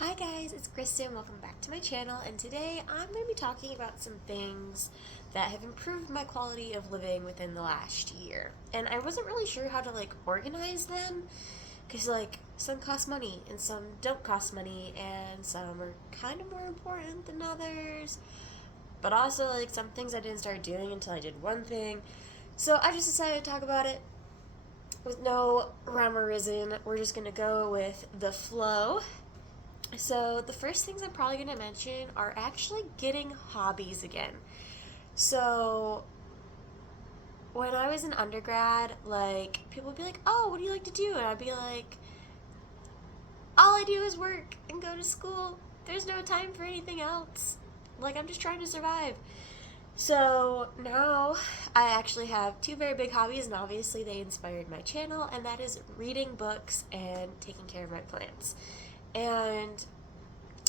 Hi guys, it's Kristen. Welcome back to my channel, and today I'm going to be talking about some things that have improved my quality of living within the last year. And I wasn't really sure how to organize them because some cost money and some don't cost money and some are kind of more important than others. But also some things I didn't start doing until I did one thing. So I just decided to talk about it with no rhyme or reason. We're just going to go with the flow. So, the first things I'm probably going to mention are actually getting hobbies again. So, when I was in undergrad, people would be like, "Oh, what do you like to do?" And I'd be like, "All I do is work and go to school. There's no time for anything else. I'm just trying to survive." So, now I actually have two very big hobbies, and obviously they inspired my channel, and that is reading books and taking care of my plants. And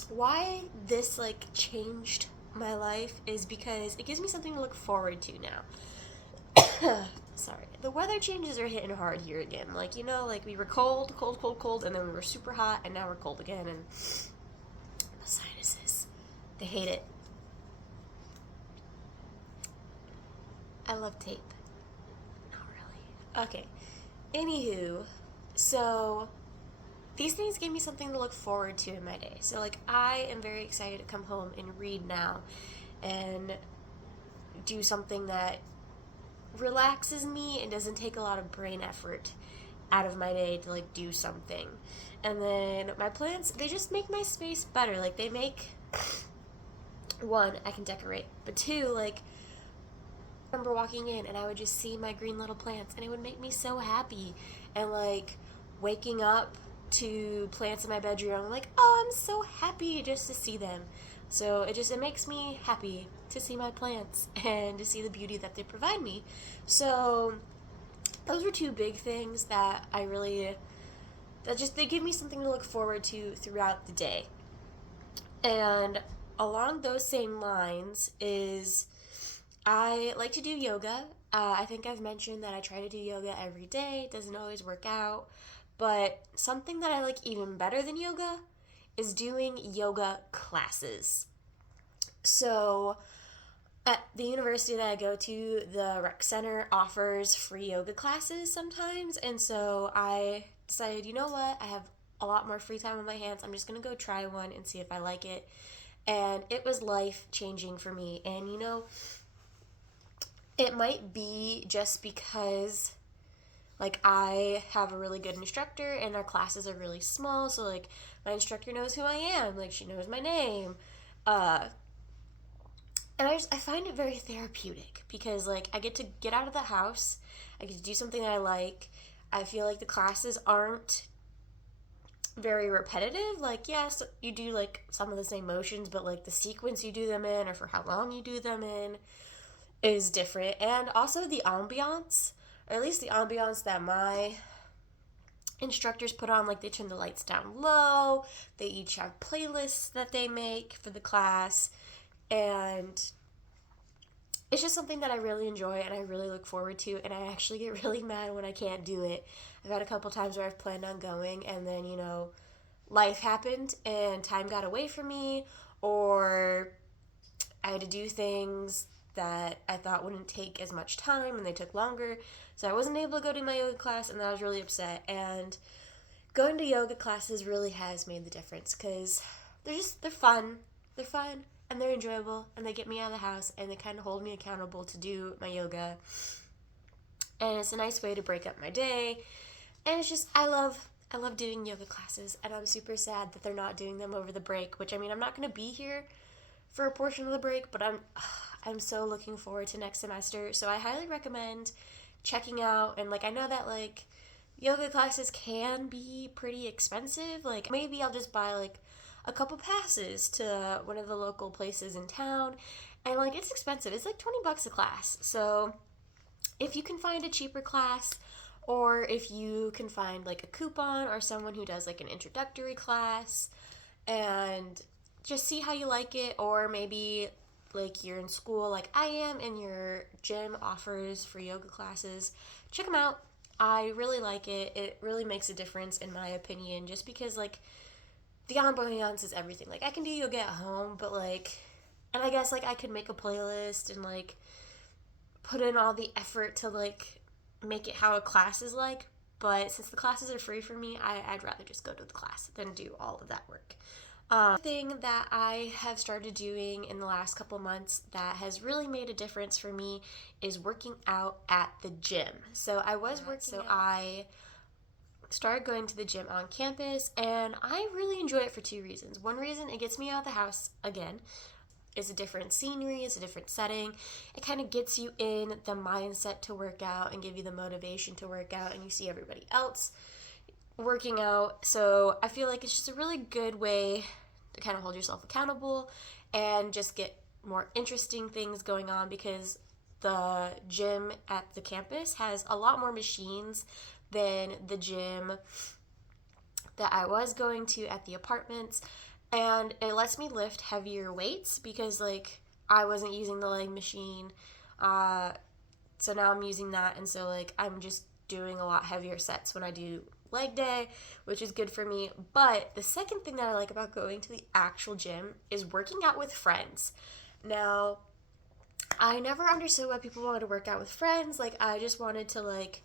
why this changed my life is because it gives me something to look forward to now. Sorry. The weather changes are hitting hard here again. We were cold, cold, cold, cold, and then we were super hot, and now we're cold again, and the sinuses, they hate it. I love tape. Not really. Okay. Anywho, so these things gave me something to look forward to in my day. So, I am very excited to come home and read now and do something that relaxes me and doesn't take a lot of brain effort out of my day to do something. And then my plants, they just make my space better. They make one, I can decorate, but two, I remember walking in and I would just see my green little plants and it would make me so happy. And waking up to plants in my bedroom, I'm like, "Oh, I'm so happy just to see them." So it makes me happy to see my plants and to see the beauty that they provide me. So those were two big things that they give me something to look forward to throughout the day. And along those same lines is I like to do yoga. I think I've mentioned that I try to do yoga every day. It doesn't always work out. But something that I like even better than yoga is doing yoga classes. So, at the university that I go to, the rec center offers free yoga classes sometimes. And so I decided, you know what? I have a lot more free time on my hands. I'm just going to go try one and see if I like it. And it was life changing for me. And it might be just because I have a really good instructor and our classes are really small, so my instructor knows who I am, she knows my name. And I find it very therapeutic because I get to get out of the house, I get to do something that I like. I feel like the classes aren't very repetitive. Yes, you do some of the same motions, but the sequence you do them in or for how long you do them in is different. And also the ambiance, or at least the ambiance that my instructors put on, they turn the lights down low, they each have playlists that they make for the class, and it's just something that I really enjoy and I really look forward to, and I actually get really mad when I can't do it. I've had a couple times where I've planned on going and then life happened and time got away from me, or I had to do things that I thought wouldn't take as much time and they took longer, so I wasn't able to go to my yoga class, and I was really upset. And going to yoga classes really has made the difference because they're fun. They're fun and they're enjoyable and they get me out of the house and they kind of hold me accountable to do my yoga. And it's a nice way to break up my day. And it's just I love doing yoga classes, and I'm super sad that they're not doing them over the break, which I'm not going to be here for a portion of the break, but I'm so looking forward to next semester. So I highly recommend checking out. And I know that yoga classes can be pretty expensive. Maybe I'll just buy a couple passes to one of the local places in town. And it's expensive. It's $20 a class. So if you can find a cheaper class, or if you can find a coupon or someone who does an introductory class, and just see how you like it. Or maybe you're in school like I am and your gym offers free yoga classes, check them out. I really like it. It really makes a difference in my opinion, just because the ambiance is everything. Like, I can do yoga at home, but like, and I guess like I could make a playlist and like put in all the effort to like make it how a class is like. But since the classes are free for me, I'd rather just go to the class than do all of that work. Thing that I have started doing in the last couple months that has really made a difference for me is working out at the gym. So I was working so out. I started going to the gym on campus, and I really enjoy it for two reasons. One reason, it gets me out of the house again. It's a different scenery, it's a different setting. It kind of gets you in the mindset to work out and give you the motivation to work out, and you see everybody else working out. So I feel like it's just a really good way to kind of hold yourself accountable and just get more interesting things going on, because the gym at the campus has a lot more machines than the gym that I was going to at the apartments, and it lets me lift heavier weights because like I wasn't using the leg machine, so now I'm using that, and so like I'm just doing a lot heavier sets when I do leg day, which is good for me. But the second thing that I like about going to the actual gym is working out with friends. Now, I never understood why people wanted to work out with friends. Like, I just wanted to like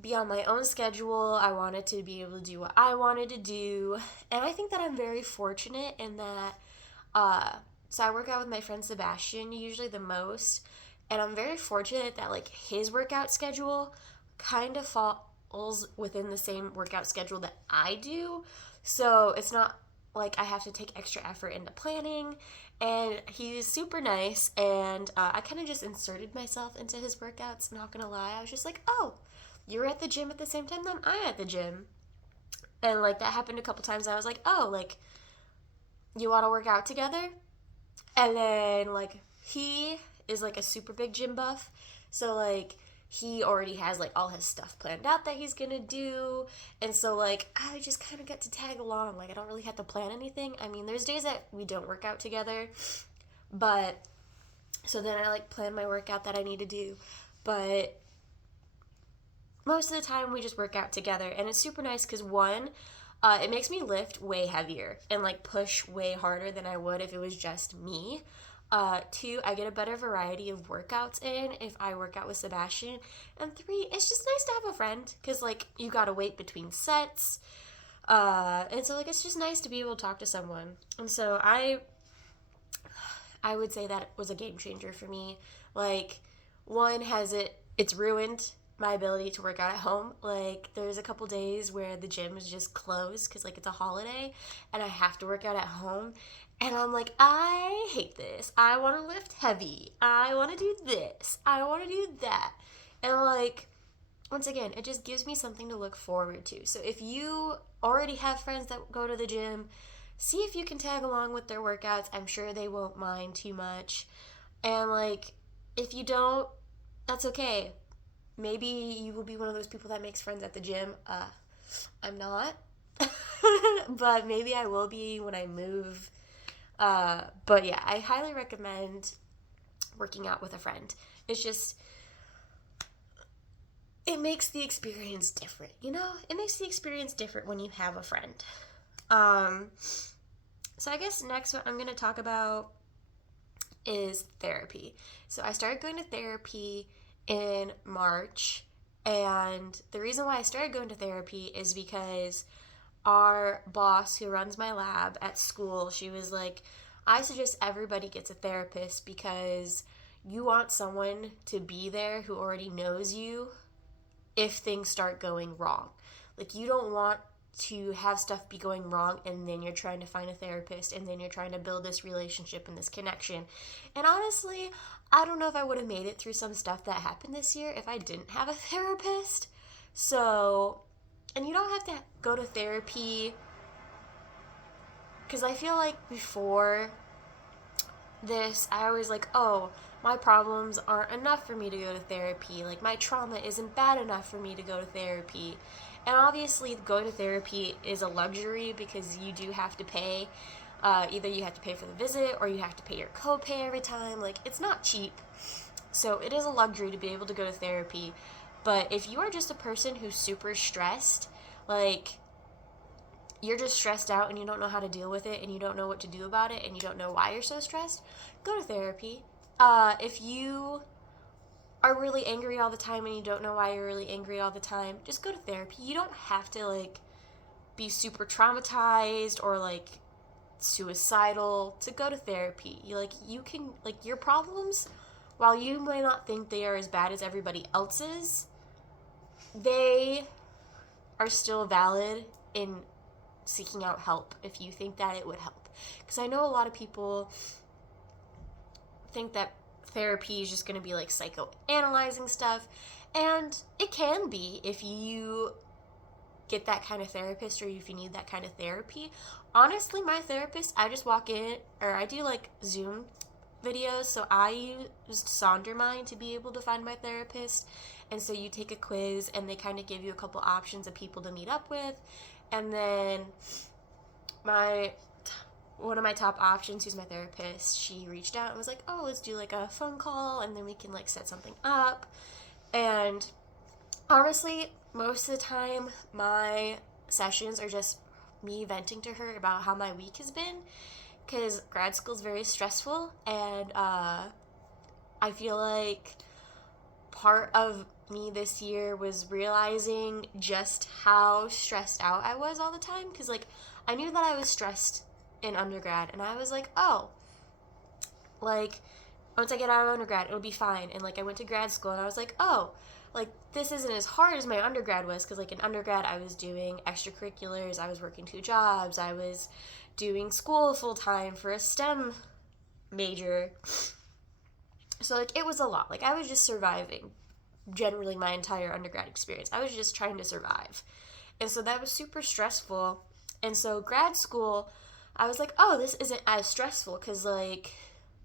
be on my own schedule. I wanted to be able to do what I wanted to do. And I think that I'm very fortunate in that so I work out with my friend Sebastian usually the most, and I'm very fortunate that like his workout schedule kind of falls within the same workout schedule that I do. So it's not like I have to take extra effort into planning, and he's super nice, and I kind of just inserted myself into his workouts. Not gonna lie, I was just like, oh, you're at the gym at the same time that I'm at the gym. And like that happened a couple times. I was like, oh, like, you want to work out together? And then like he is like a super big gym buff. So like he already has like all his stuff planned out that he's gonna do. And so like I just kind of get to tag along. Like I don't really have to plan anything. I mean, there's days that we don't work out together, but so then I like plan my workout that I need to do. But most of the time we just work out together, and it's super nice because one, it makes me lift way heavier and like push way harder than I would if it was just me. Two, I get a better variety of workouts in if I work out with Sebastian. And three, it's just nice to have a friend because like you gotta wait between sets. And so like it's just nice to be able to talk to someone. And so I would say that was a game changer for me. Like, one, it's ruined my ability to work out at home. Like, there's a couple days where the gym is just closed because like it's a holiday and I have to work out at home, and I'm like, I hate this. I want to lift heavy. I want to do this. I want to do that. And like, once again, it just gives me something to look forward to. So if you already have friends that go to the gym, see if you can tag along with their workouts. I'm sure they won't mind too much. And like, if you don't, that's okay. Maybe you will be one of those people that makes friends at the gym. I'm not. But maybe I will be when I move. But yeah, I highly recommend working out with a friend. It's just, it makes the experience different, you know? It makes the experience different when you have a friend. So I guess next what I'm going to talk about is therapy. So I started going to therapy in March, and the reason why I started going to therapy is because our boss who runs my lab at school, she was like, I suggest everybody gets a therapist because you want someone to be there who already knows you if things start going wrong. Like, you don't want to have stuff be going wrong and then you're trying to find a therapist and then you're trying to build this relationship and this connection. And honestly, I don't know if I would have made it through some stuff that happened this year if I didn't have a therapist. So, and you don't have to go to therapy, because I feel like before this, I always like, oh, my problems aren't enough for me to go to therapy. Like, my trauma isn't bad enough for me to go to therapy. And obviously, going to therapy is a luxury because you do have to pay. Either you have to pay for the visit or you have to pay your copay every time. Like, it's not cheap. So it is a luxury to be able to go to therapy. But if you are just a person who's super stressed, like, you're just stressed out and you don't know how to deal with it and you don't know what to do about it and you don't know why you're so stressed, go to therapy. If you are really angry all the time and you don't know why you're really angry all the time, just go to therapy. You don't have to like be super traumatized or like suicidal to go to therapy. You can like your problems, while you might not think they are as bad as everybody else's, they are still valid in seeking out help if you think that it would help. Because I know a lot of people think that therapy is just going to be like psychoanalyzing stuff, and it can be if you get that kind of therapist or if you need that kind of therapy. Honestly, my therapist, I just walk in, or I do like Zoom videos, so I used Sondermind to be able to find my therapist. And so you take a quiz and they kind of give you a couple options of people to meet up with, and then one of my top options, who's my therapist, she reached out and was like, oh, let's do like a phone call and then we can like set something up. And honestly, most of the time my sessions are just me venting to her about how my week has been, because grad school is very stressful, and I feel like part of me this year was realizing just how stressed out I was all the time, because like I knew that I was stressed in undergrad, and I was like, oh, like once I get out of undergrad it'll be fine. And like I went to grad school and I was like, oh, like this isn't as hard as my undergrad was, because like in undergrad I was doing extracurriculars, I was working 2 jobs, I was doing school full time for a STEM major, so like it was a lot. Like I was just surviving generally my entire undergrad experience. I was just trying to survive, and so that was super stressful. And so grad school, I was like, oh, this isn't as stressful, because like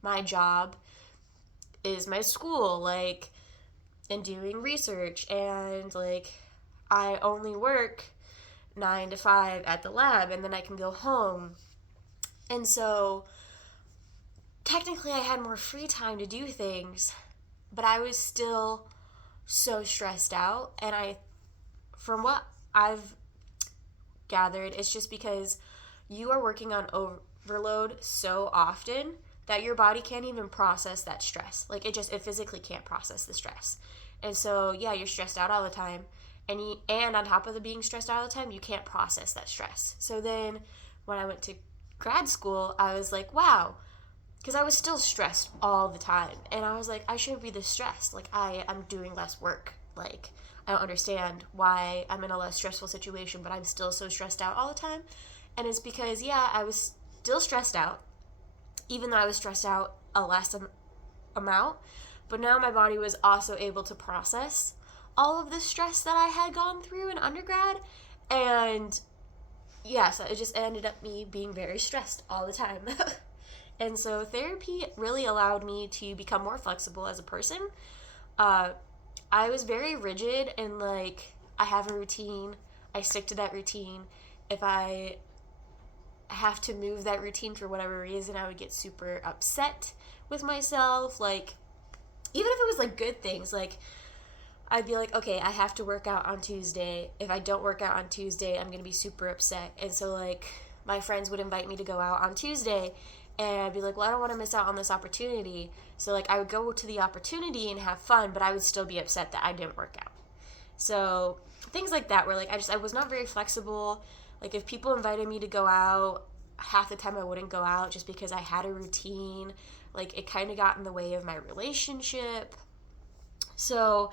my job is my school, like, and doing research, and like I only work 9 to 5 at the lab and then I can go home. And so technically I had more free time to do things, but I was still so stressed out. And from what I've gathered, it's just because you are working on overload so often that your body can't even process that stress. Like it physically can't process the stress. And so yeah, you're stressed out all the time, and on top of the being stressed out all the time, you can't process that stress. So then when I went to grad school, I was like, wow, because I was still stressed all the time, and I was like, I shouldn't be this stressed. Like I'm doing less work. Like I don't understand why I'm in a less stressful situation, but I'm still so stressed out all the time. And it's because, yeah, I was still stressed out, even though I was stressed out a less amount. But now my body was also able to process all of the stress that I had gone through in undergrad. And yeah, so it just ended up me being very stressed all the time. And so therapy really allowed me to become more flexible as a person. I was very rigid, and like I have a routine, I stick to that routine. If I have to move that routine for whatever reason, I would get super upset with myself. Like even if it was like good things, like I'd be like, okay, I have to work out on Tuesday. If I don't work out on Tuesday, I'm gonna be super upset. And so like my friends would invite me to go out on Tuesday, and I'd be like, well, I don't want to miss out on this opportunity. So like I would go to the opportunity and have fun, but I would still be upset that I didn't work out. So things like that, where like I was not very flexible. Like if people invited me to go out, half the time I wouldn't go out just because I had a routine. Like it kind of got in the way of my relationship. So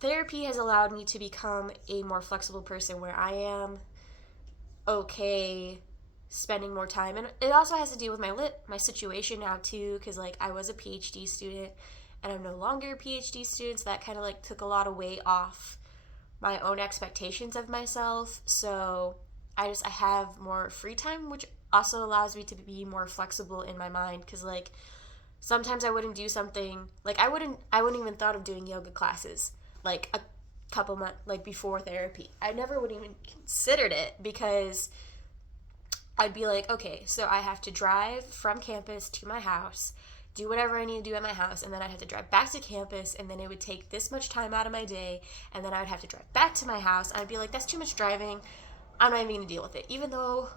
therapy has allowed me to become a more flexible person, where I am okay spending more time. And it also has to do with my situation now too, because like I was a PhD student and I'm no longer a PhD student, so that kind of like took a lot of weight off my own expectations of myself. So I have more free time, which also allows me to be more flexible in my mind, because like sometimes I wouldn't do something, like I wouldn't even thought of doing yoga classes like a couple months like before therapy. I never would even considered it, because I'd be like, okay, so I have to drive from campus to my house, do whatever I need to do at my house, and then I'd have to drive back to campus, and then it would take this much time out of my day, and then I would have to drive back to my house. I'd be like, that's too much driving. I'm not even going to deal with it, even though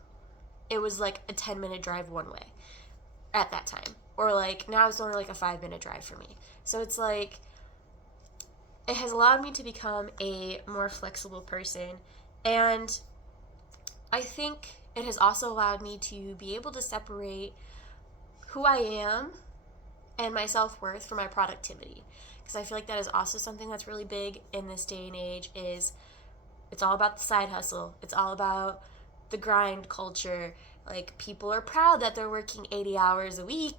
it was like a 10-minute drive one way at that time. Or like now it's only like a 5-minute drive for me. So it's like it has allowed me to become a more flexible person. And I think it has also allowed me to be able to separate who I am and my self-worth from my productivity. Because I feel like that is also something that's really big in this day and age is it's all about the side hustle. It's all about the grind culture. Like, people are proud that they're working 80 hours a week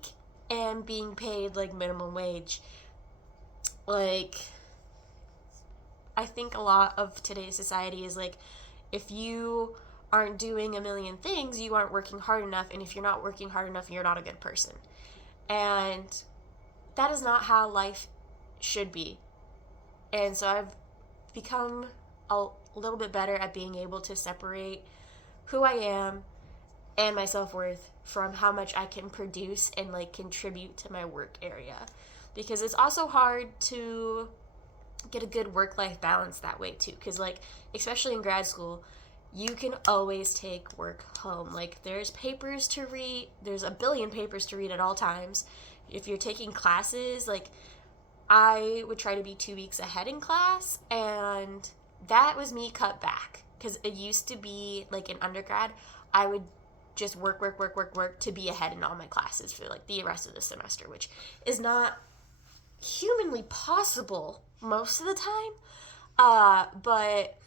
and being paid like minimum wage. Like, I think a lot of today's society is like, if you aren't doing a million things, you aren't working hard enough, and if you're not working hard enough, you're not a good person. And that is not how life should be. And so I've become a little bit better at being able to separate who I am and my self-worth from how much I can produce and like contribute to my work area. Because it's also hard to get a good work-life balance that way too. Because like, especially in grad school, you can always take work home. Like, there's papers to read. There's a billion papers to read at all times. If you're taking classes, like, I would try to be 2 weeks ahead in class, and that was me cut back. Because it used to be, like, in undergrad, I would just work to be ahead in all my classes for, like, the rest of the semester, which is not humanly possible most of the time. But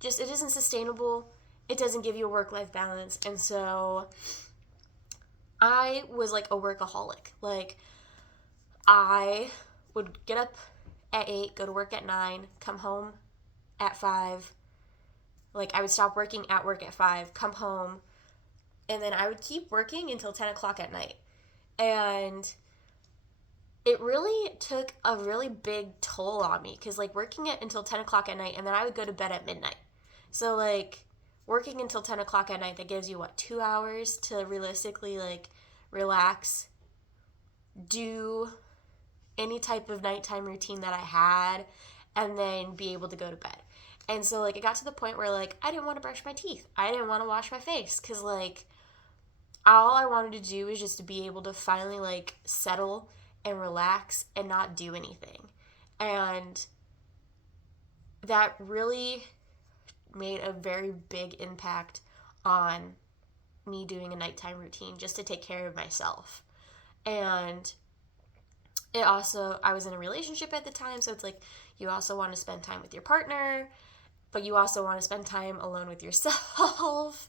just, it isn't sustainable. It doesn't give you a work-life balance. And so I was like a workaholic. Like, I would get up at 8, go to work at 9, come home at 5. Like, I would stop working at work at 5, come home, and then I would keep working until 10 o'clock at night. And it really took a really big toll on me because, like, working it until 10 o'clock at night, and then I would go to bed at midnight. So, like, working until 10 o'clock at night, that gives you, 2 hours to realistically, like, relax, do any type of nighttime routine that I had, and then be able to go to bed. And so, like, it got to the point where, like, I didn't want to brush my teeth. I didn't want to wash my face because, like, all I wanted to do was just to be able to finally, like, settle and relax and not do anything. And that really made a very big impact on me doing a nighttime routine just to take care of myself. And it also, I was in a relationship at the time, so it's like you also want to spend time with your partner, but you also want to spend time alone with yourself.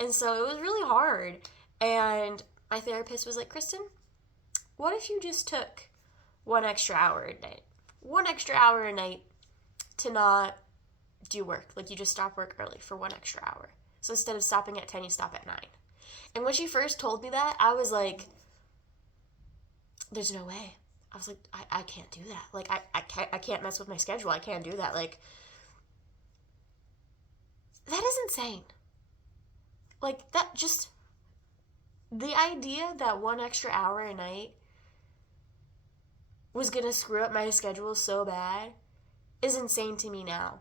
And so it was really hard. And my therapist was like, Kristen, what if you just took 1 extra hour a night? 1 extra hour a night to not do work. Like, you just stop work early for 1 extra hour. So instead of stopping at 10, you stop at 9. And when she first told me that, I was like, there's no way. I was like, I can't do that. Like, I can't mess with my schedule. I can't do that. Like, that is insane. Like, that just, the idea that 1 extra hour a night was going to screw up my schedule so bad is insane to me now.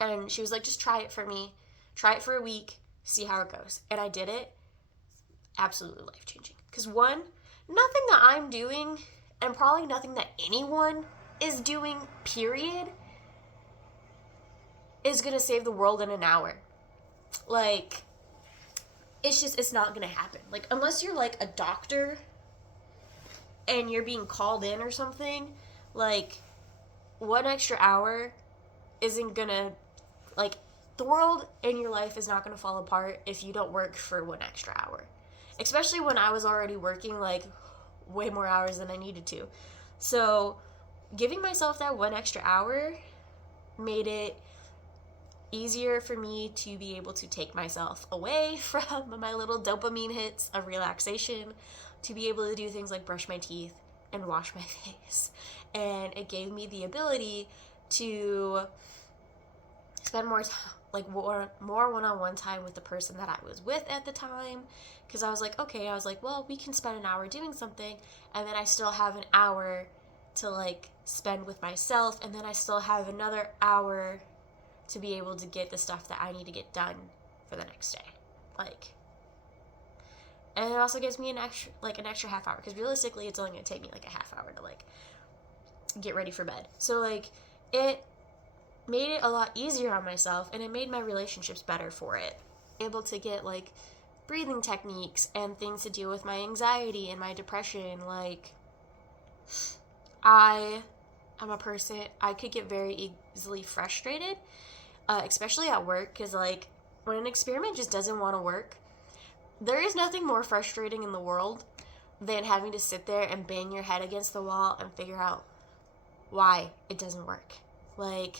And she was like, just try it for me. Try it for a week. See how it goes. And I did it. Absolutely life-changing. Because one, nothing that I'm doing, and probably nothing that anyone is doing, period, is going to save the world in an hour. Like, it's not going to happen. Like, unless you're, like, a doctor and you're being called in or something, like, 1 extra hour isn't going to, like, the world and your life is not going to fall apart if you don't work for 1 extra hour. Especially when I was already working, like, way more hours than I needed to. So, giving myself that 1 extra hour made it easier for me to be able to take myself away from my little dopamine hits of relaxation, to be able to do things like brush my teeth and wash my face. And it gave me the ability to spend more time, like more one-on-one time with the person that I was with at the time. Because I was like, okay, well, we can spend an hour doing something, and then I still have an hour to, like, spend with myself, and then I still have another hour to be able to get the stuff that I need to get done for the next day. Like, and it also gives me an extra half hour, because realistically it's only going to take me like a half hour to like get ready for bed. So like it made it a lot easier on myself, and it made my relationships better for it. Able to get like breathing techniques and things to deal with my anxiety and my depression. Like, I'm a person, I could get very easily frustrated, especially at work, because like when an experiment just doesn't want to work, there is nothing more frustrating in the world than having to sit there and bang your head against the wall and figure out why it doesn't work. Like,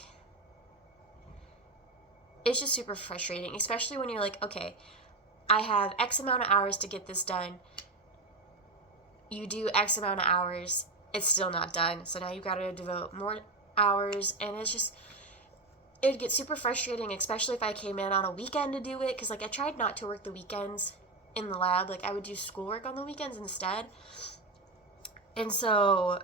it's just super frustrating, especially when you're like, okay, I have X amount of hours to get this done. You do X amount of hours, it's still not done. So now you've got to devote more hours, and it's just, it'd get super frustrating, especially if I came in on a weekend to do it, because like I tried not to work the weekends in the lab. Like, I would do schoolwork on the weekends instead. And so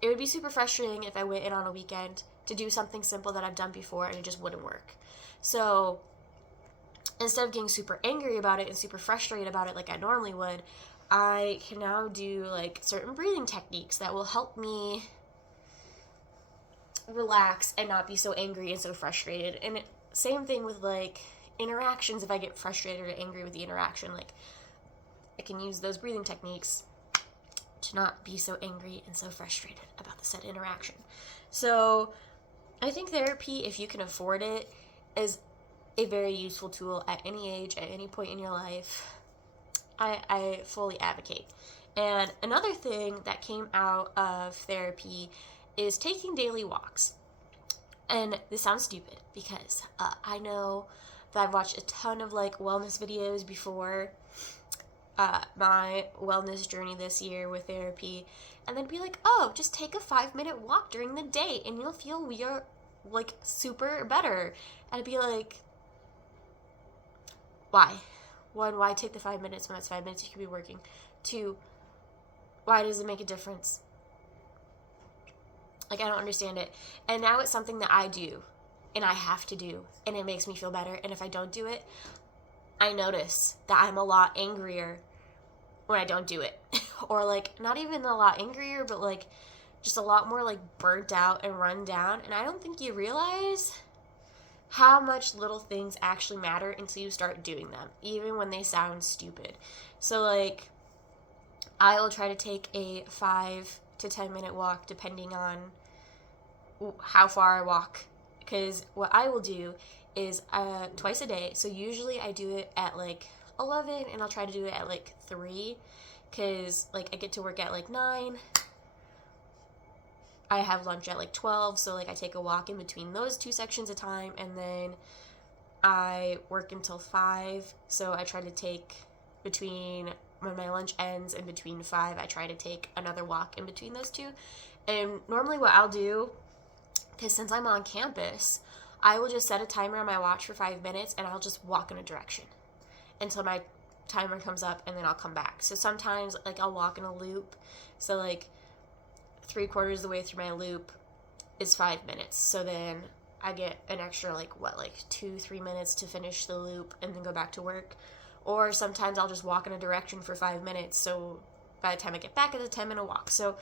it would be super frustrating if I went in on a weekend to do something simple that I've done before and it just wouldn't work. So instead of getting super angry about it and super frustrated about it like I normally would, I can now do like certain breathing techniques that will help me relax and not be so angry and so frustrated. And same thing with like interactions. If I get frustrated or angry with the interaction, like I can use those breathing techniques to not be so angry and so frustrated about the said interaction. So I think therapy, if you can afford it, is a very useful tool at any age, at any point in your life. I fully advocate. And another thing that came out of therapy is taking daily walks. And this sounds stupid, because I know that I've watched a ton of like wellness videos before my wellness journey this year with therapy, and then be like, oh, just take a 5-minute walk during the day and you'll feel like super better. And I'd be like, why? One, why take the 5 minutes when that's 5 minutes you could be working? Two, why does it make a difference? Like, I don't understand it. And now it's something that I do, and I have to do, and it makes me feel better. And if I don't do it, I notice that I'm a lot angrier when I don't do it. Or like, not even a lot angrier, but like just a lot more like burnt out and run down. And I don't think you realize how much little things actually matter until you start doing them, even when they sound stupid. So like, I will try to take a 5 to 10 minute walk depending on how far I walk, because what I will do is twice a day. So usually I do it at like 11, and I'll try to do it at like 3, because like I get to work at like 9. I have lunch at like 12, so like I take a walk in between those 2 sections of time, and then I work until 5. So I try to take between when my lunch ends and between 5, I try to take another walk in between those 2. And normally what I'll do, because since I'm on campus, I will just set a timer on my watch for 5 minutes, and I'll just walk in a direction until my timer comes up, and then I'll come back. So sometimes like I'll walk in a loop. So like 3/4 of the way through my loop is 5 minutes. So then I get an extra like 2-3 minutes to finish the loop and then go back to work. Or sometimes I'll just walk in a direction for 5 minutes. So by the time I get back, it's a 10-minute walk. So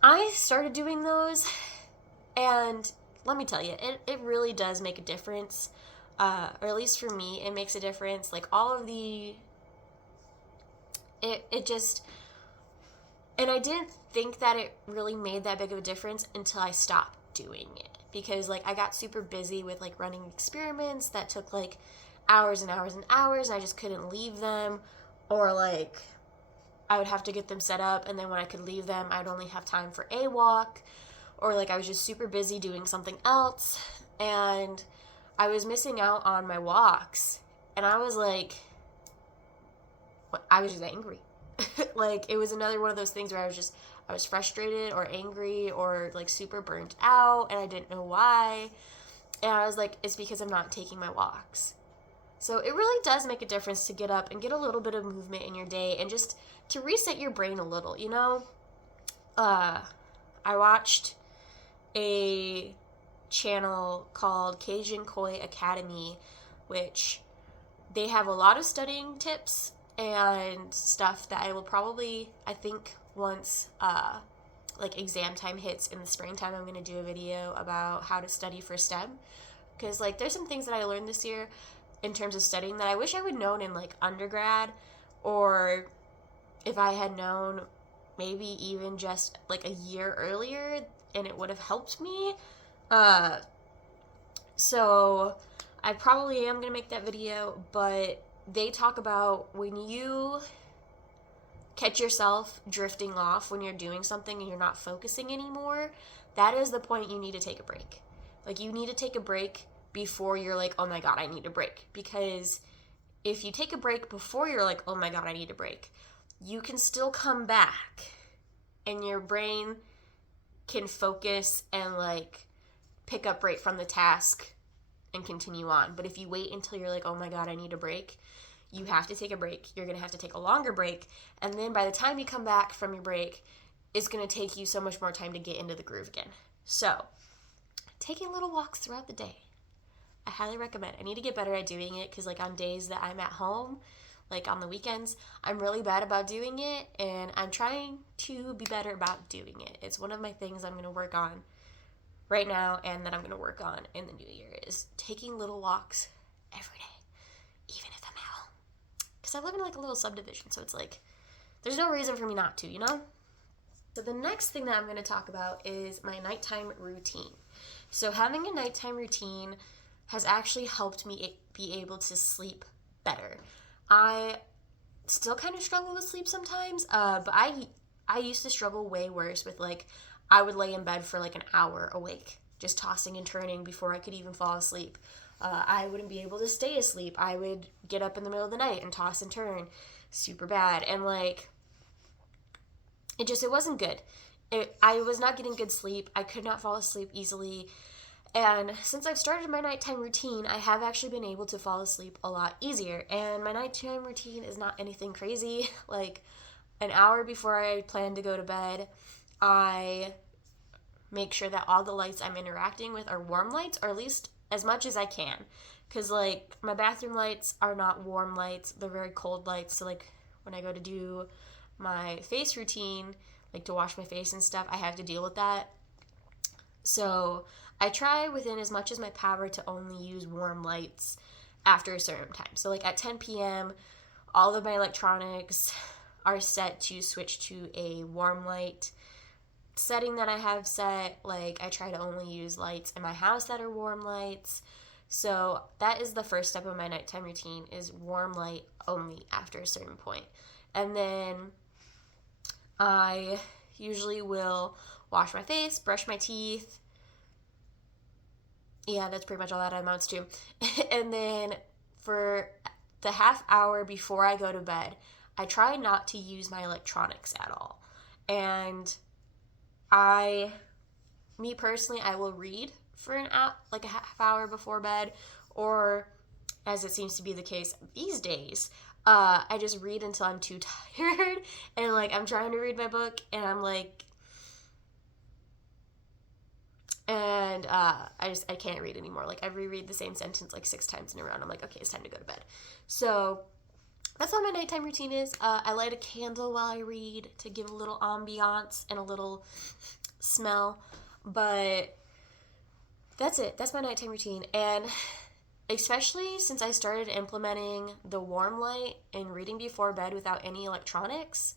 I started doing those, and let me tell you, it really does make a difference. Or at least for me, it makes a difference. Like all of the, it just, and I didn't think that it really made that big of a difference until I stopped doing it. Because like I got super busy with like running experiments that took like hours and hours and hours, and I just couldn't leave them. Or like I would have to get them set up, and then when I could leave them, I'd only have time for a walk. Or like I was just super busy doing something else, and I was missing out on my walks. And I was like, I was just angry. Like it was another one of those things where I was frustrated or angry or like super burnt out, and I didn't know why. And I was like, it's because I'm not taking my walks. So it really does make a difference to get up and get a little bit of movement in your day, and just to reset your brain a little, I watched a channel called Cajun Koi Academy, which they have a lot of studying tips and stuff that I will probably, I think, once like exam time hits in the springtime, I'm going to do a video about how to study for STEM. Because like there's some things that I learned this year in terms of studying that I wish I would known in like undergrad, or if I had known maybe even just like a year earlier, and it would have helped me. So I probably am going to make that video, but they talk about when you catch yourself drifting off when you're doing something and you're not focusing anymore, that is the point you need to take a break. Like, you need to take a break before you're like, oh my God, I need a break. Because if you take a break before you're like, oh my God, I need a break, you can still come back and your brain can focus and like pick up right from the task and continue on. But if you wait until you're like, oh my God, I need a break, you have to take a break. You're going to have to take a longer break. And then by the time you come back from your break, it's going to take you so much more time to get into the groove again. So, taking little walks throughout the day, I highly recommend. I need to get better at doing it because, like, on days that I'm at home, like on the weekends, I'm really bad about doing it, and I'm trying to be better about doing it. It's one of my things I'm going to work on right now, and that I'm going to work on in the new year, is taking little walks every day, even if I'm at home. Because I live in like a little subdivision, so it's like, there's no reason for me not to, you know? So the next thing that I'm going to talk about is my nighttime routine. So having a nighttime routine has actually helped me be able to sleep better. I still kind of struggle with sleep sometimes, but I used to struggle way worse with, like, I would lay in bed for like an hour awake, just tossing and turning before I could even fall asleep. I wouldn't be able to stay asleep. I would get up in the middle of the night and toss and turn super bad. And like, it wasn't good. I was not getting good sleep. I could not fall asleep easily. And since I've started my nighttime routine, I have actually been able to fall asleep a lot easier. And my nighttime routine is not anything crazy. Like, an hour before I plan to go to bed, I make sure that all the lights I'm interacting with are warm lights, or at least as much as I can. Because, like, my bathroom lights are not warm lights. They're very cold lights. So, like, when I go to do my face routine, like to wash my face and stuff, I have to deal with that. So I try within as much as my power to only use warm lights after a certain time. So like at 10 p.m., all of my electronics are set to switch to a warm light setting that I have set. Like, I try to only use lights in my house that are warm lights. So that is the first step of my nighttime routine, is warm light only after a certain point. And then I usually will wash my face, brush my teeth. Yeah, that's pretty much all that amounts to. And then for the half hour before I go to bed, I try not to use my electronics at all. And me personally, I will read for like a half hour before bed, or as it seems to be the case these days, I just read until I'm too tired, and like I'm trying to read my book, and I'm like, and I can't read anymore. Like, I reread the same sentence like 6 times in a row, and I'm like, okay, it's time to go to bed. So that's what my nighttime routine is. I light a candle while I read to give a little ambiance and a little smell, but that's it. That's my nighttime routine. And especially since I started implementing the warm light and reading before bed without any electronics,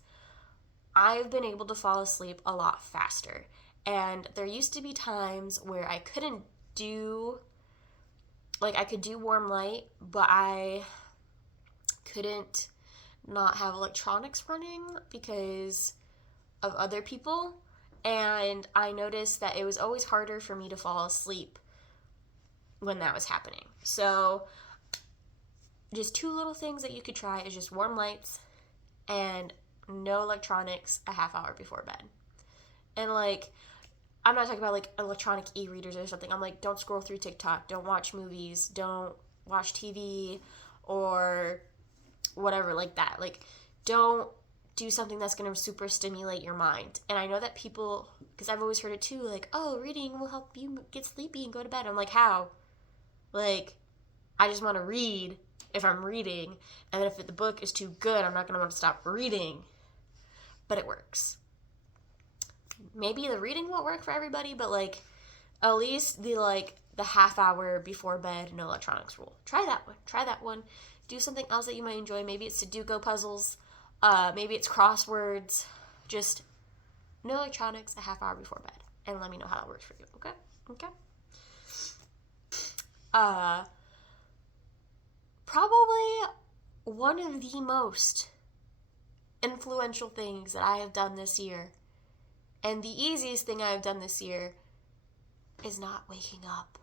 I've been able to fall asleep a lot faster. And there used to be times where I couldn't do, like, I could do warm light, but I couldn't not have electronics running because of other people. And I noticed that it was always harder for me to fall asleep when that was happening. So just 2 little things that you could try is just warm lights and no electronics a half hour before bed. And like, I'm not talking about like electronic e-readers or something. I'm like, don't scroll through TikTok, don't watch movies, don't watch TV or whatever like that. Like, don't do something that's going to super stimulate your mind. And I know that people, because I've always heard it too, like, oh, reading will help you get sleepy and go to bed. I'm like, how? Like, I just want to read if I'm reading, and then if the book is too good, I'm not going to want to stop reading. But it works. Maybe the reading won't work for everybody, but like, at least the half hour before bed, no electronics rule. Try that one. Do something else that you might enjoy. Maybe it's Sudoku puzzles. Maybe it's crosswords. Just no electronics a half hour before bed. And let me know how that works for you, okay? Okay? Probably one of the most influential things that I have done this year, and the easiest thing I have done this year, is not waking up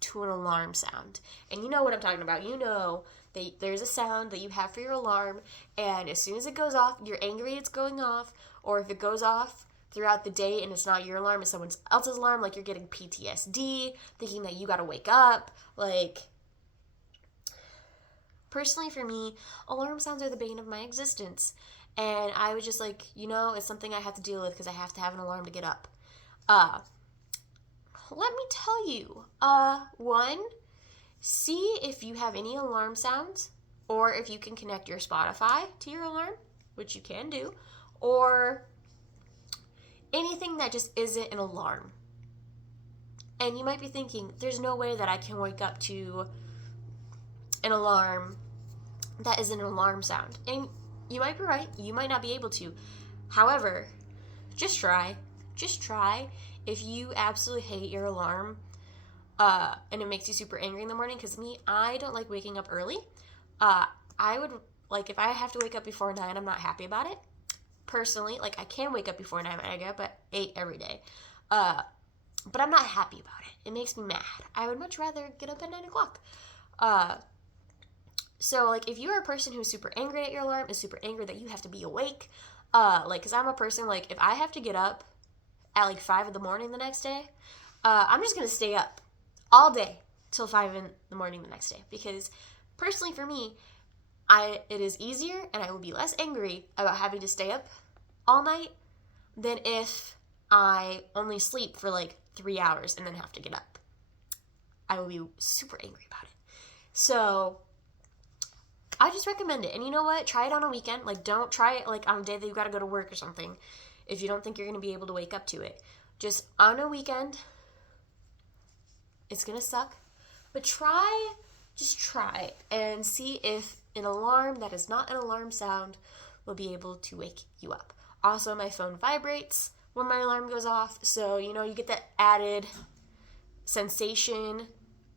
to an alarm sound. And you know what I'm talking about. You know that there's a sound that you have for your alarm, and as soon as it goes off, you're angry it's going off, or if it goes off throughout the day and it's not your alarm, it's someone else's alarm, like you're getting PTSD, thinking that you gotta wake up. Like, personally for me, alarm sounds are the bane of my existence. And I was just like, it's something I have to deal with because I have to have an alarm to get up. Let me tell you. One, see if you have any alarm sounds, or if you can connect your Spotify to your alarm, which you can do, or anything that just isn't an alarm. And you might be thinking, there's no way that I can wake up to an alarm that isn't an alarm sound. And you might be right. You might not be able to. However, just try. Just try. If you absolutely hate your alarm, and it makes you super angry in the morning, because I don't like waking up early. I would, if I have to wake up before 9, I'm not happy about it. Personally, I can wake up before 9, I get up at 8 every day. But I'm not happy about it. It makes me mad. I would much rather get up at 9 o'clock. So, if you are a person who's super angry at your alarm, is super angry that you have to be awake, because I'm a person, if I have to get up at, 5 in the morning the next day, I'm just going to stay up all day till 5 in the morning the next day. Because, personally for me, it is easier, and I will be less angry about having to stay up all night than if I only sleep for, 3 hours and then have to get up. I will be super angry about it. So, I just recommend it. And you know what? Try it on a weekend. Don't try it, on a day that you gotta go to work or something, if you don't think you're gonna be able to wake up to it. Just on a weekend. It's gonna suck. But just try and see if an alarm that is not an alarm sound will be able to wake you up. Also, my phone vibrates when my alarm goes off, so, you get that added sensation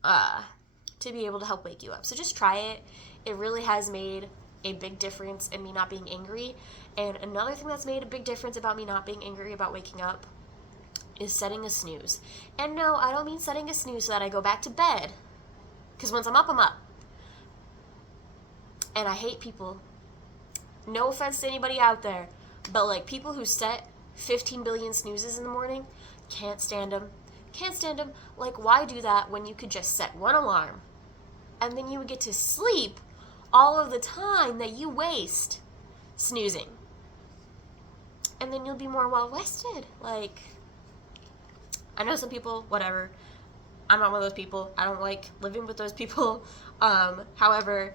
to be able to help wake you up. So just try it. It really has made a big difference in me not being angry. And another thing that's made a big difference about me not being angry about waking up is setting a snooze. And no, I don't mean setting a snooze so that I go back to bed. Because once I'm up, I'm up. And I hate people. No offense to anybody out there, but people who set 15 billion snoozes in the morning, can't stand them. Can't stand them. Why do that when you could just set one alarm? And then you would get to sleep all of the time that you waste snoozing. And then you'll be more well-rested. I know some people, whatever. I'm not one of those people. I don't like living with those people. However,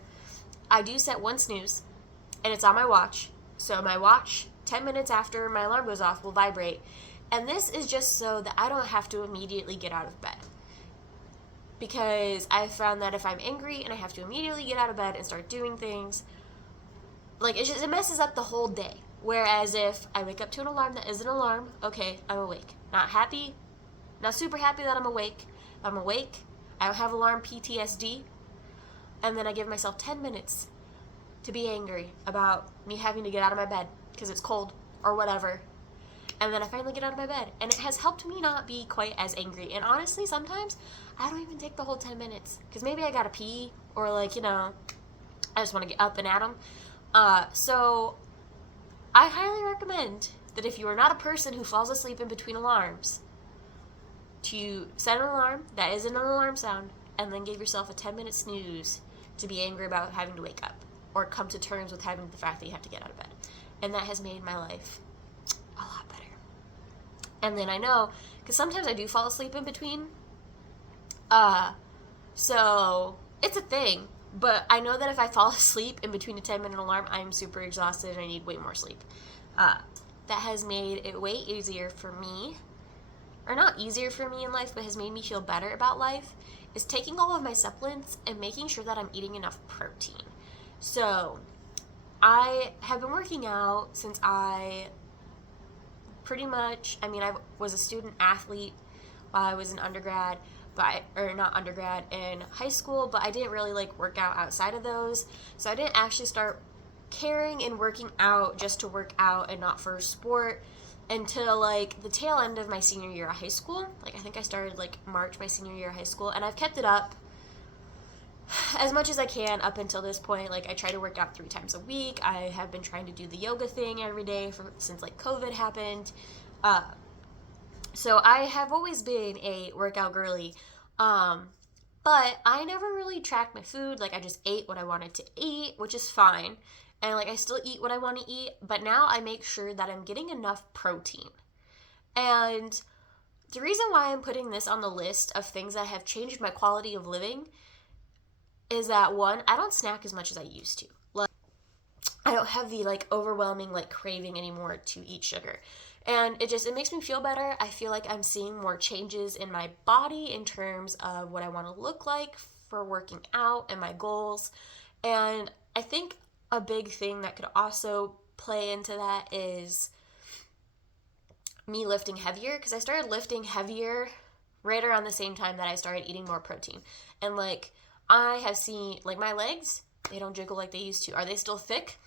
I do set one snooze, and it's on my watch. So my watch, 10 minutes after my alarm goes off, will vibrate. And this is just so that I don't have to immediately get out of bed. Because I've found that if I'm angry and I have to immediately get out of bed and start doing things, it messes up the whole day. Whereas if I wake up to an alarm that is an alarm, okay, I'm awake. Not happy, not super happy that I'm awake. I'm awake, I don't have alarm PTSD, and then I give myself 10 minutes to be angry about me having to get out of my bed because it's cold or whatever. And then I finally get out of my bed, and it has helped me not be quite as angry. And honestly, sometimes I don't even take the whole 10 minutes because maybe I gotta pee, or I just want to get up and at 'em. So I highly recommend that if you are not a person who falls asleep in between alarms, to set an alarm that isn't an alarm sound, and then give yourself a 10-minute snooze to be angry about having to wake up, or come to terms with having the fact that you have to get out of bed. And that has made my life a lot better. And then I know, because sometimes I do fall asleep in between. Uh, so it's a thing. But I know that if I fall asleep in between a 10-minute alarm, I'm super exhausted and I need way more sleep. Uh, that has made it way easier for me, or not easier for me in life, but has made me feel better about life, is taking all of my supplements and making sure that I'm eating enough protein. So I have been working out since I I was a student athlete while I was an undergrad, or not undergrad, in high school, but I didn't really like work out outside of those. So I didn't actually start caring and working out just to work out and not for sport until like the tail end of my senior year of high school. Like I think I started like March my senior year of high school, and I've kept it up as much as I can up until this point. Like I try to work out 3 times a week. I have been trying to do the yoga thing every day since like COVID happened. Uh, so I have always been a workout girly. Um, but I never really tracked my food. Like I just ate what I wanted to eat, which is fine. And like I still eat what I want to eat, but now I make sure that I'm getting enough protein. And the reason why I'm putting this on the list of things that have changed my quality of living is that, one, I don't snack as much as I used to. Like I don't have the like overwhelming like craving anymore to eat sugar. And it makes me feel better. I feel like I'm seeing more changes in my body in terms of what I want to look like for working out and my goals. And I think a big thing that could also play into that is me lifting heavier, because I started lifting heavier right around the same time that I started eating more protein. And like I have seen like my legs, they don't jiggle like they used to. Are they still thick?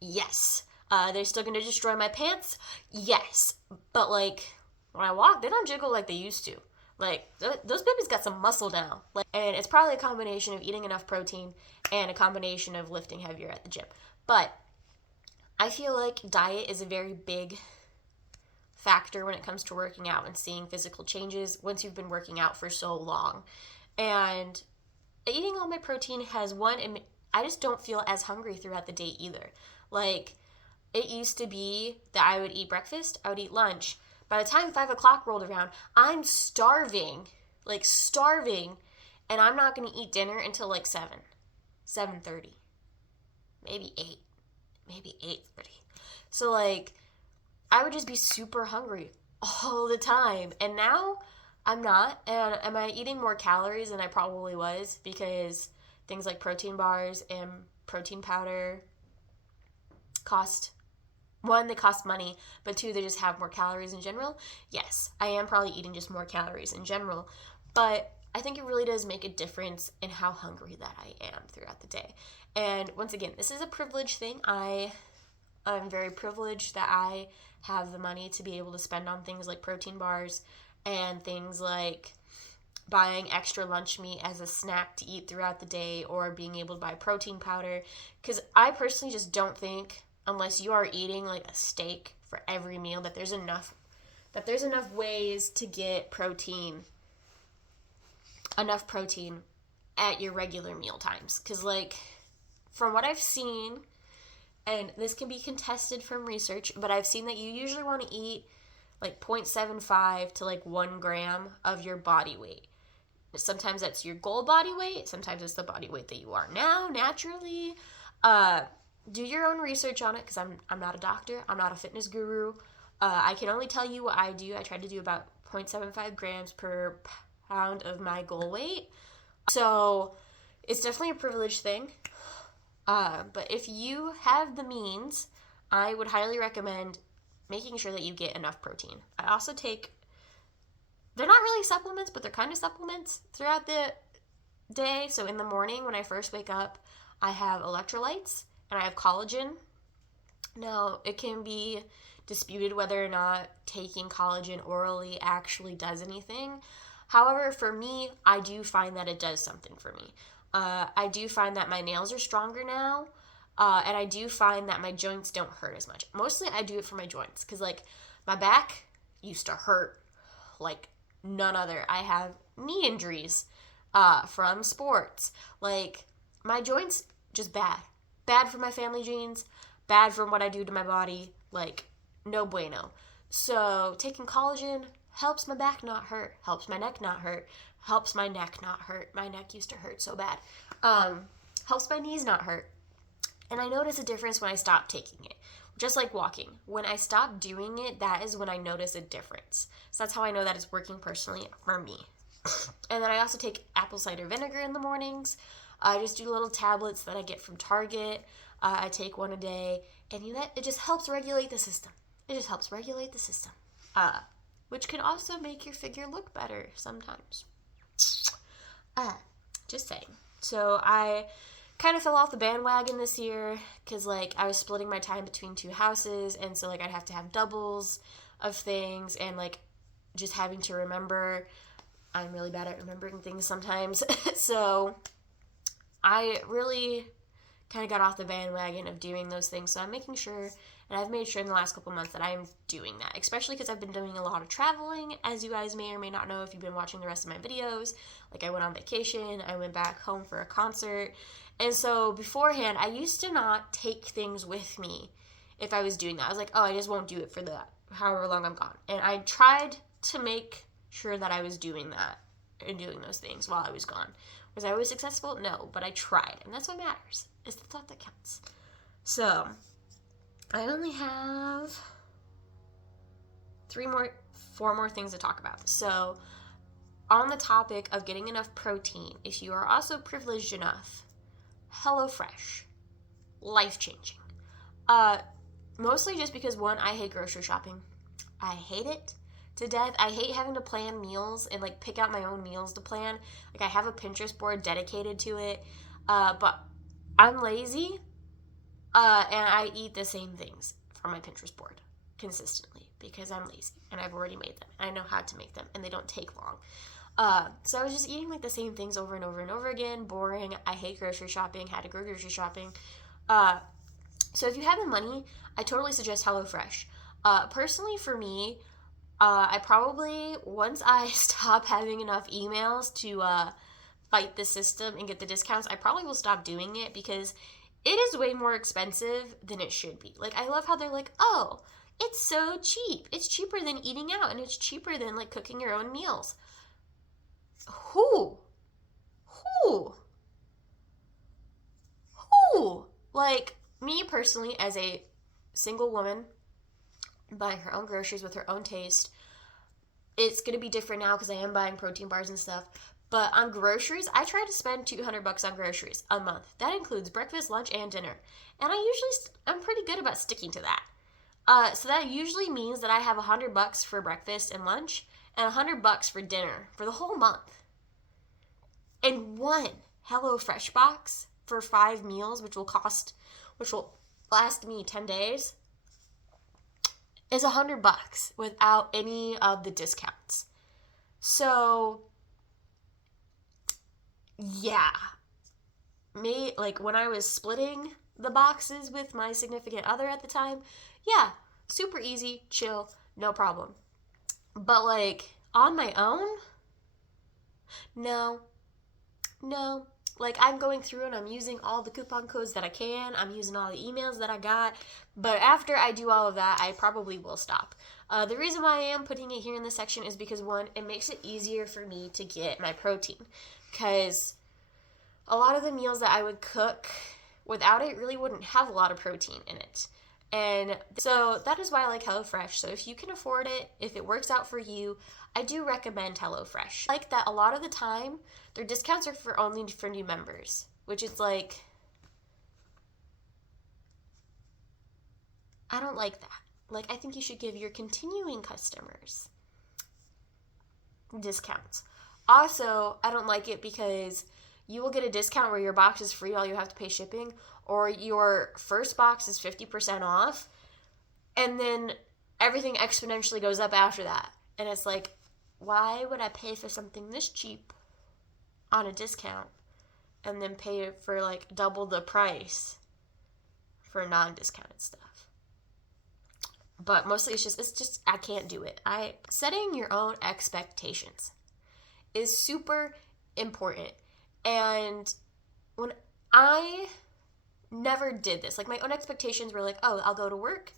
Yes. They're still gonna destroy my pants? Yes. But like when I walk, they don't jiggle like they used to. Like those babies got some muscle now. And it's probably a combination of eating enough protein and a combination of lifting heavier at the gym. But I feel like diet is a very big factor when it comes to working out and seeing physical changes once you've been working out for so long. And eating all my protein has and I just don't feel as hungry throughout the day either. Like it used to be that I would eat breakfast, I would eat lunch. By the time 5 o'clock rolled around, I'm starving, like starving, and I'm not gonna eat dinner until like 7:30, maybe 8:30. So like I would just be super hungry all the time. And now I'm not. And am I eating more calories than I probably was? Because things like protein bars and protein powder cost, one, they cost money, but two, they just have more calories in general. Yes, I am probably eating just more calories in general. But I think it really does make a difference in how hungry that I am throughout the day. And once again, this is a privilege thing. I'm very privileged that I have the money to be able to spend on things like protein bars and things like buying extra lunch meat as a snack to eat throughout the day, or being able to buy protein powder. Because I personally just don't think, unless you are eating like a steak for every meal, that there's enough ways to get enough protein at your regular meal times. Because like from what I've seen, and this can be contested from research, but I've seen that you usually want to eat like 0.75 to like 1 gram of your body weight. Sometimes that's your goal body weight. Sometimes it's the body weight that you are now, naturally. Do your own research on it, because I'm not a doctor. I'm not a fitness guru. I can only tell you what I do. I try to do about 0.75 grams per pound of my goal weight. So it's definitely a privilege thing. But if you have the means, I would highly recommend making sure that you get enough protein. I also take, they're not really supplements, but they're kind of supplements throughout the day. So in the morning when I first wake up, I have electrolytes and I have collagen. Now, it can be disputed whether or not taking collagen orally actually does anything. However, for me, I do find that it does something for me. I do find that my nails are stronger now, and I do find that my joints don't hurt as much. Mostly I do it for my joints, because like my back used to hurt like none other. I have knee injuries from sports. Like my joints, just bad for my family genes, bad from what I do to my body, like no bueno. So taking collagen helps my back not hurt, helps my neck not hurt, helps my neck not hurt. My neck used to hurt so bad. Helps my knees not hurt. And I notice a difference when I stop taking it. Just like walking. When I stop doing it, that is when I notice a difference. So that's how I know that it's working personally for me. And then I also take apple cider vinegar in the mornings. I just do little tablets that I get from Target. I take one a day. And it just helps regulate the system. It just helps regulate the system. Which can also make your figure look better sometimes. Just saying. So I kind of fell off the bandwagon this year because like I was splitting my time between 2 houses, and so like I'd have to have doubles of things, and like just having to remember. I'm really bad at remembering things sometimes. So I really kind of got off the bandwagon of doing those things. So I'm making sure, and I've made sure in the last couple months that I'm doing that, especially because I've been doing a lot of traveling, as you guys may or may not know if you've been watching the rest of my videos. Like I went on vacation, I went back home for a concert, and so beforehand, I used to not take things with me if I was doing that. I was like, oh, I just won't do it for however long I'm gone. And I tried to make sure that I was doing that and doing those things while I was gone. Was I always successful? No, but I tried, and that's what matters. It's the thought that counts. So I only have 4 more things to talk about. So on the topic of getting enough protein, if you are also privileged enough, HelloFresh, life-changing. Mostly just because, one, I hate grocery shopping. I hate it to death. I hate having to plan meals and like pick out my own meals to plan. Like I have a Pinterest board dedicated to it, but I'm lazy, and I eat the same things from my Pinterest board consistently because I'm lazy and I've already made them and I know how to make them and they don't take long. So I was just eating like the same things over and over and over again. Boring. I hate grocery shopping. Had to go grocery shopping. So if you have the money, I totally suggest HelloFresh. Personally, for me, I probably, once I stop having enough emails to fight the system and get the discounts, I probably will stop doing it because it is way more expensive than it should be. Like, I love how they're like, oh, it's so cheap. It's cheaper than eating out, and it's cheaper than like cooking your own meals. Who? Like, me personally, as a single woman buying her own groceries with her own taste, it's going to be different now because I am buying protein bars and stuff. But on groceries, I try to spend $200 on groceries a month. That includes breakfast, lunch, and dinner. And I'm pretty good about sticking to that. So that usually means that I have $100 for breakfast and lunch and $100 for dinner for the whole month. And one HelloFresh box for 5 meals, which will last me 10 days, is $100 without any of the discounts. So yeah, like when I was splitting the boxes with my significant other at the time, yeah, super easy, chill, no problem. But like on my own, no. Like I'm going through and I'm using all the coupon codes that I can. I'm using all the emails that I got. But after I do all of that, I probably will stop. The reason why I am putting it here in this section is because, one, it makes it easier for me to get my protein. Because a lot of the meals that I would cook without it really wouldn't have a lot of protein in it. And so that is why I like HelloFresh. So if you can afford it, if it works out for you, I do recommend HelloFresh. I like that a lot of the time, their discounts are only for new members, which is like, I don't like that. Like, I think you should give your continuing customers discounts. Also, I don't like it because you will get a discount where your box is free, all you have to pay shipping, or your first box is 50% off, and then everything exponentially goes up after that. And it's like, why would I pay for something this cheap on a discount and then pay for like double the price for non-discounted stuff? But mostly it's just I can't do it. Setting your own expectations is super important. And when I never did this. Like, my own expectations were like, oh, I'll go to work,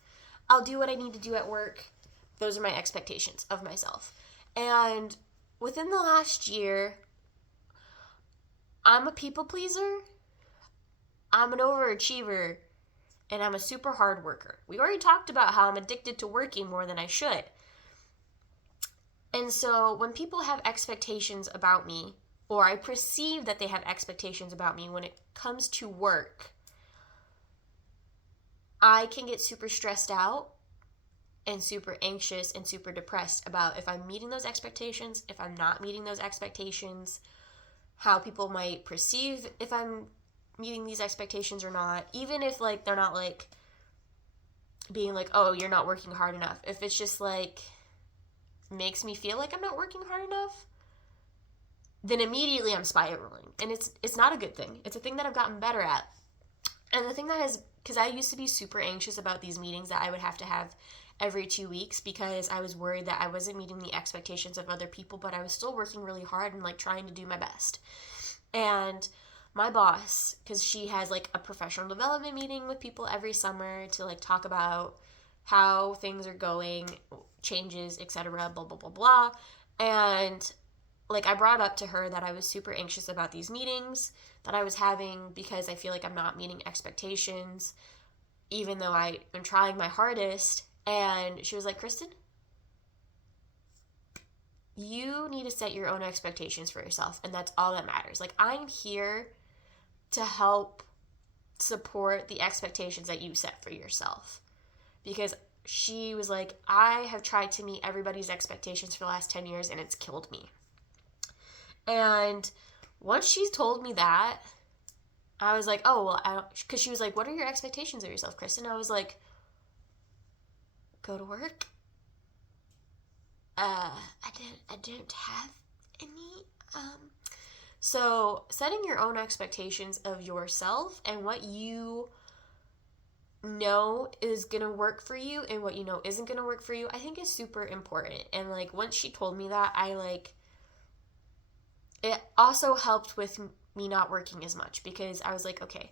I'll do what I need to do at work. Those are my expectations of myself. And within the last year, I'm a people pleaser, I'm an overachiever, and I'm a super hard worker. We already talked about how I'm addicted to working more than I should. And so when people have expectations about me, or I perceive that they have expectations about me when it comes to work, I can get super stressed out and super anxious and super depressed about if I'm meeting those expectations, if I'm not meeting those expectations, how people might perceive if I'm meeting these expectations or not, even if like they're not like being like, oh, you're not working hard enough. If it's just like makes me feel like I'm not working hard enough, then immediately I'm spiraling. And it's not a good thing. It's a thing that I've gotten better at. And the thing that has, because I used to be super anxious about these meetings that I would have to have every 2 weeks because I was worried that I wasn't meeting the expectations of other people, but I was still working really hard and like trying to do my best. And my boss, because she has like a professional development meeting with people every summer to like talk about how things are going, changes, etc., blah, blah, blah, blah. And like I brought up to her that I was super anxious about these meetings that I was having because I feel like I'm not meeting expectations, even though I am trying my hardest. And she was like, Kristen, you need to set your own expectations for yourself, and that's all that matters. Like, I'm here to help support the expectations that you set for yourself. Because she was like, I have tried to meet everybody's expectations for the last 10 years and it's killed me. And once she told me that, I was like, oh, well, because she was like, what are your expectations of yourself, Kristen? I was like, go to work. I didn't have any. So setting your own expectations of yourself and what you know is gonna work for you and what you know isn't gonna work for you, I think is super important. And like once she told me that, it also helped with me not working as much because I was like, okay,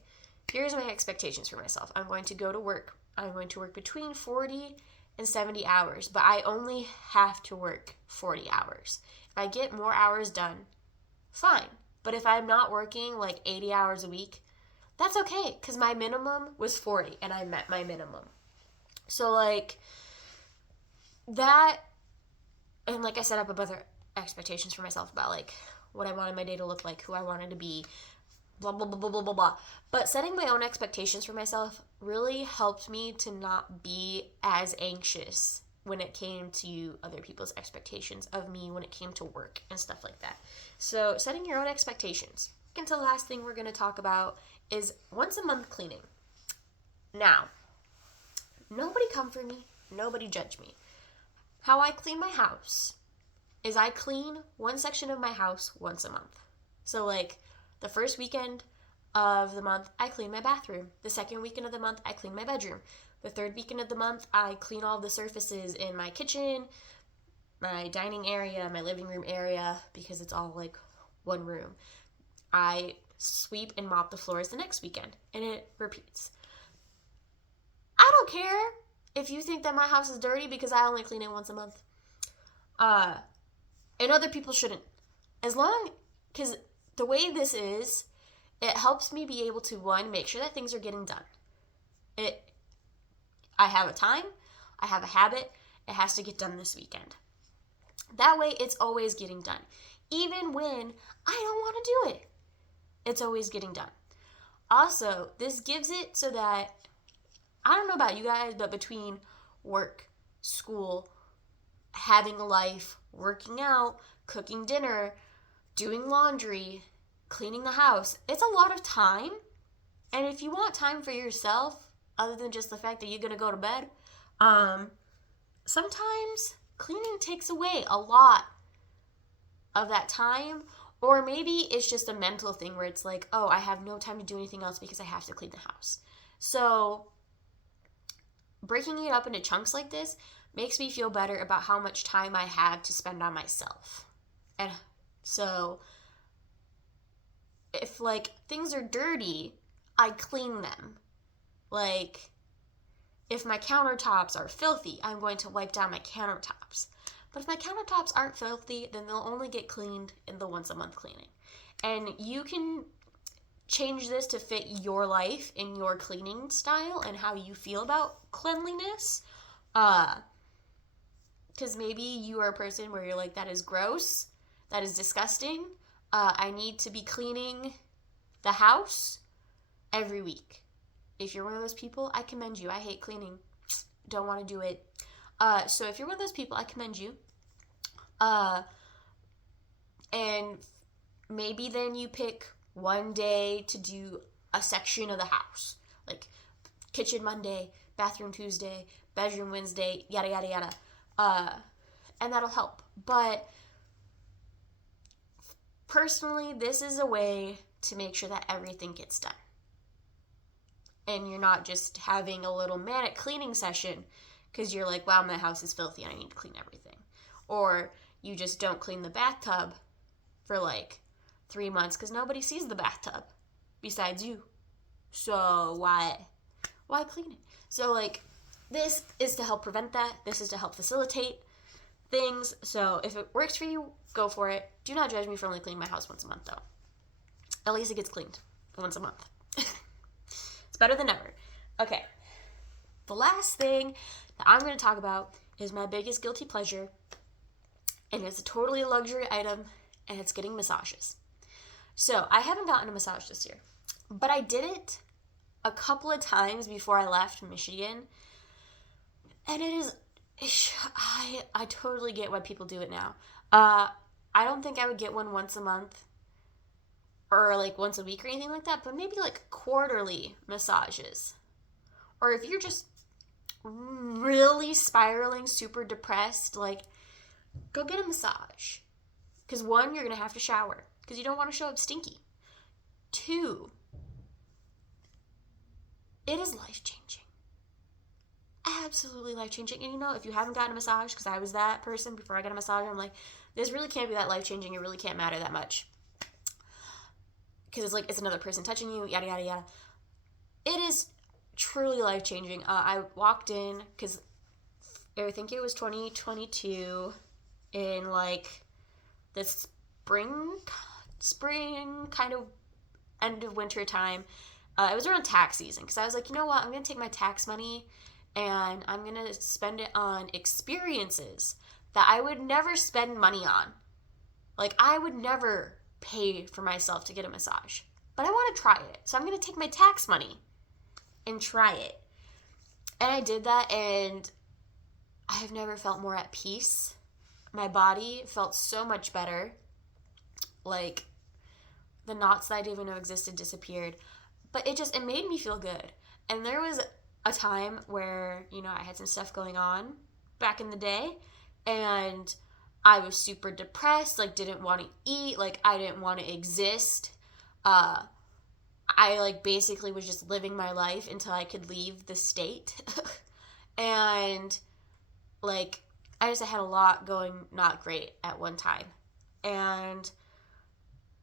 here's my expectations for myself. I'm going to go to work. I'm going to work between 40 and 70 hours, but I only have to work 40 hours. If I get more hours done, fine. But if I'm not working like 80 hours a week, that's okay because my minimum was 40 and I met my minimum. So like that, and like I set up other expectations for myself about like what I wanted my day to look like, who I wanted to be, blah, blah, blah, blah, blah, blah, blah. But setting my own expectations for myself really helped me to not be as anxious when it came to other people's expectations of me when it came to work and stuff like that. So setting your own expectations. And the last thing we're going to talk about is once a month cleaning. Now, nobody come for me, nobody judge me. How I clean my house is I clean one section of my house once a month. So like the first weekend of the month, I clean my bathroom. The second weekend of the month, I clean my bedroom. The third weekend of the month, I clean all the surfaces in my kitchen, my dining area, my living room area, because it's all like one room. I sweep and mop the floors the next weekend, and it repeats. I don't care if you think that my house is dirty because I only clean it once a month. And other people shouldn't. Because the way this is, it helps me be able to, one, make sure that things are getting done. I have a time, I have a habit, it has to get done this weekend. That way, it's always getting done. Even when I don't want to do it, it's always getting done. Also, this gives it so that, I don't know about you guys, but between work, school, having a life, working out, cooking dinner, doing laundry, cleaning the house, it's a lot of time. And if you want time for yourself, other than just the fact that you're going to go to bed, sometimes cleaning takes away a lot of that time. Or maybe it's just a mental thing where it's like, oh, I have no time to do anything else because I have to clean the house. So breaking it up into chunks like this makes me feel better about how much time I have to spend on myself. And so if like things are dirty, I clean them. Like, if my countertops are filthy, I'm going to wipe down my countertops. But if my countertops aren't filthy, then they'll only get cleaned in the once a month cleaning. And you can change this to fit your life and your cleaning style and how you feel about cleanliness. Because maybe you are a person where you're like, that is gross, that is disgusting. I need to be cleaning the house every week. If you're one of those people, I commend you. I hate cleaning. Don't want to do it. So if you're one of those people, I commend you. And maybe then you pick one day to do a section of the house. Like kitchen Monday, bathroom Tuesday, bedroom Wednesday, yada, yada, yada. And that'll help. But personally, this is a way to make sure that everything gets done. And you're not just having a little manic cleaning session because you're like, wow, my house is filthy and I need to clean everything. Or you just don't clean the bathtub for like 3 months because nobody sees the bathtub besides you. So why clean it? So like, this is to help prevent that. This is to help facilitate things. So if it works for you, go for it. Do not judge me for only cleaning my house once a month though. At least it gets cleaned once a month. It's better than never. Okay. The last thing that I'm going to talk about is my biggest guilty pleasure. And it's a totally luxury item, and it's getting massages. So I haven't gotten a massage this year, but I did it a couple of times before I left Michigan. And it is, I totally get why people do it now. I don't think I would get one once a month or like once a week or anything like that, but maybe like quarterly massages. Or if you're just really spiraling, super depressed, like, go get a massage. Because 1, you're going to have to shower because you don't want to show up stinky. 2, it is life-changing. Absolutely life-changing. And you know, if you haven't gotten a massage, because I was that person before I got a massage, I'm like, this really can't be that life-changing. It really can't matter that much. Because it's like, it's another person touching you, yada, yada, yada. It is truly life-changing. I walked in, because I think it was 2022, in like the spring kind of end of winter time. It was around tax season, because I was like, you know what, I'm going to take my tax money and I'm going to spend it on experiences that I would never spend money on. Like, I would never pay for myself to get a massage, but I want to try it. So I'm going to take my tax money and try it. And I did that, and I have never felt more at peace. My body felt so much better. Like, the knots that I didn't even know existed disappeared. But it made me feel good. And there was a time where, you know, I had some stuff going on back in the day, and I was super depressed, like, didn't want to eat, like, I didn't want to exist. I, like, basically was just living my life until I could leave the state. And, like, I just had a lot going not great at one time. And,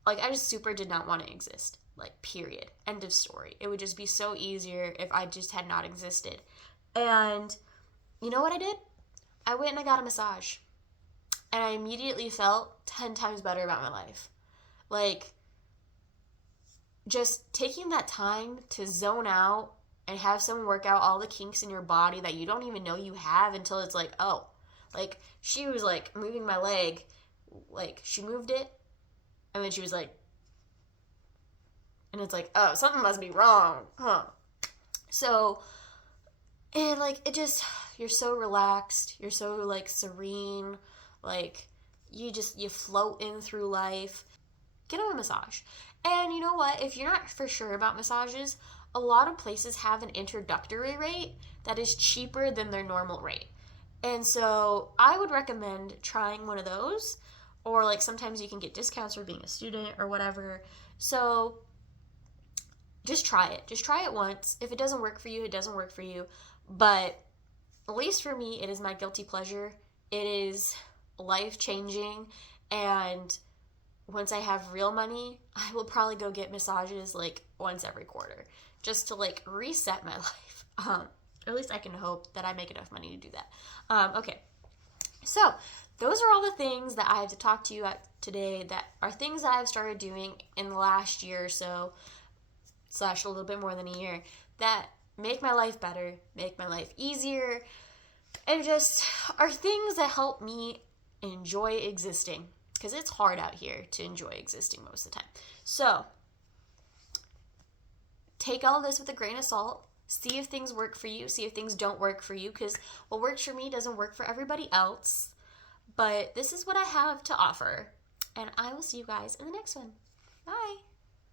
like, I just super did not want to exist. Like, period. End of story. It would just be so easier if I just had not existed. And you know what I did? I went and I got a massage. And I immediately felt 10 times better about my life. Like, just taking that time to zone out and have someone work out all the kinks in your body that you don't even know you have until it's like, oh. Like, she was, like, moving my leg. Like, she moved it. And then she was like, and it's like, oh, something must be wrong, huh? So, and, like, it just, you're so relaxed. You're so, like, serene. Like, you float in through life. Get on a massage. And you know what? If you're not for sure about massages, a lot of places have an introductory rate that is cheaper than their normal rate. And so I would recommend trying one of those. Or, like, sometimes you can get discounts for being a student or whatever. So just try it. Just try it once. If it doesn't work for you, it doesn't work for you. But at least for me, it is my guilty pleasure. It is life-changing. And once I have real money, I will probably go get massages, like, once every quarter. just to like reset my life. Or at least I can hope that I make enough money to do that. Okay, so those are all the things that I have to talk to you about today that are things that I've started doing in the last year or so, slash a little bit more than a year, that make my life better, make my life easier, and just are things that help me enjoy existing. Because it's hard out here to enjoy existing most of the time. So take all this with a grain of salt. See if things work for you. See if things don't work for you. Because what works for me doesn't work for everybody else. But this is what I have to offer. And I will see you guys in the next one. Bye.